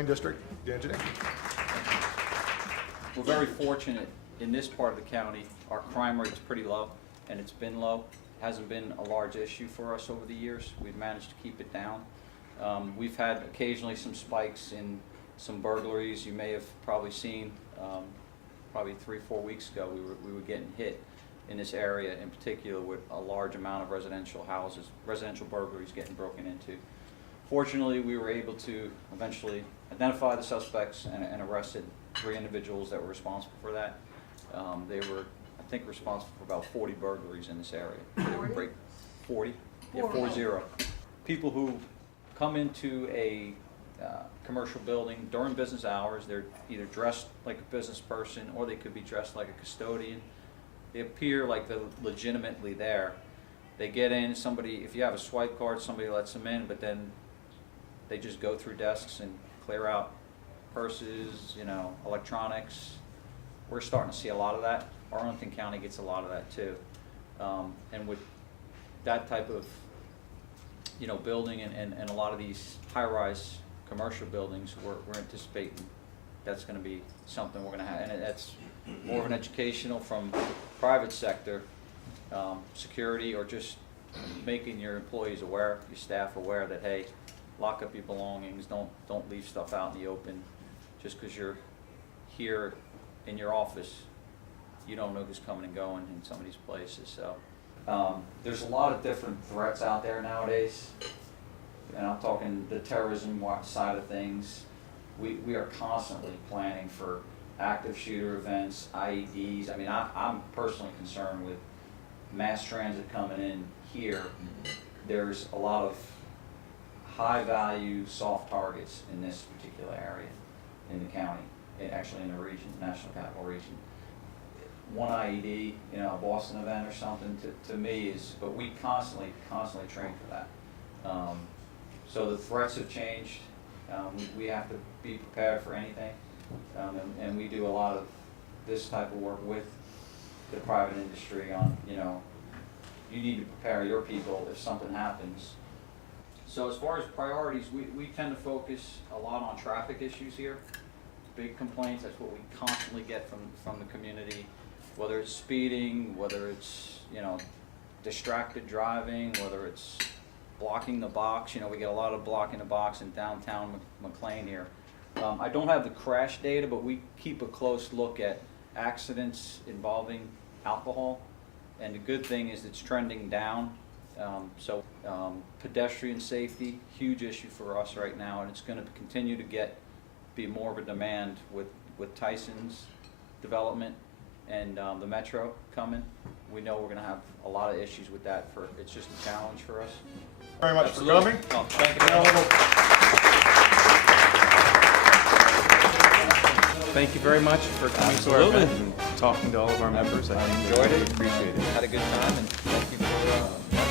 Mclean District, the engineer. We're very fortunate in this part of the county. Our crime rate's pretty low, and it's been low. It hasn't been a large issue for us over the years. We've managed to keep it down. We've had occasionally some spikes in some burglaries. You may have probably seen, probably 3-4 weeks ago, we were getting hit in this area, in particular with a large amount of residential houses, residential burglaries getting broken into. Fortunately, we were able to eventually identify the suspects and arrested 3 individuals that were responsible for that. They were, I think, responsible for about 40 burglaries in this area. They would break 40, yeah, 40. People who come into a commercial building during business hours, they're either dressed like a business person or they could be dressed like a custodian. They appear like they're legitimately there. They get in, somebody, if you have a swipe card, somebody lets them in, but then they just go through desks and clear out purses, you know, electronics. We're starting to see a lot of that. Arlington County gets a lot of that too. And with that type of, you know, building and a lot of these high-rise commercial buildings, we're anticipating that's going to be something we're going to have. And that's more of an educational from private sector, security, or just making your employees aware, your staff aware that, hey, lock up your belongings, don't leave stuff out in the open. Just because you're here in your office, you don't know who's coming and going in some of these places. So there's a lot of different threats out there nowadays, and I'm talking the terrorism side of things. We are constantly planning for active shooter events, IEDs. I mean, I'm personally concerned with mass transit coming in here. There's a lot of high-value soft targets in this particular area in the county, actually in the region, National Capital Region. One IED, you know, a Boston event or something, to me is, but we constantly train for that. So the threats have changed. We have to be prepared for anything, and we do a lot of this type of work with the private industry on, you know, you need to prepare your people if something happens. So as far as priorities, we tend to focus a lot on traffic issues here. Big complaints, that's what we constantly get from the community, whether it's speeding, whether it's, you know, distracted driving, whether it's blocking the box. You know, we get a lot of blocking the box in downtown Mclean here. I don't have the crash data, but we keep a close look at accidents involving alcohol, and the good thing is it's trending down. So pedestrian safety, huge issue for us right now, and it's going to continue to be more of a demand with Tyson's development and the metro coming. We know we're going to have a lot of issues with that. It's just a challenge for us. Very much Absolutely. for coming. Oh, thank you very much. Thank you very much for coming to our event and talking to all of our members. I Enjoyed it. Appreciate it. Had a good time, and thank you for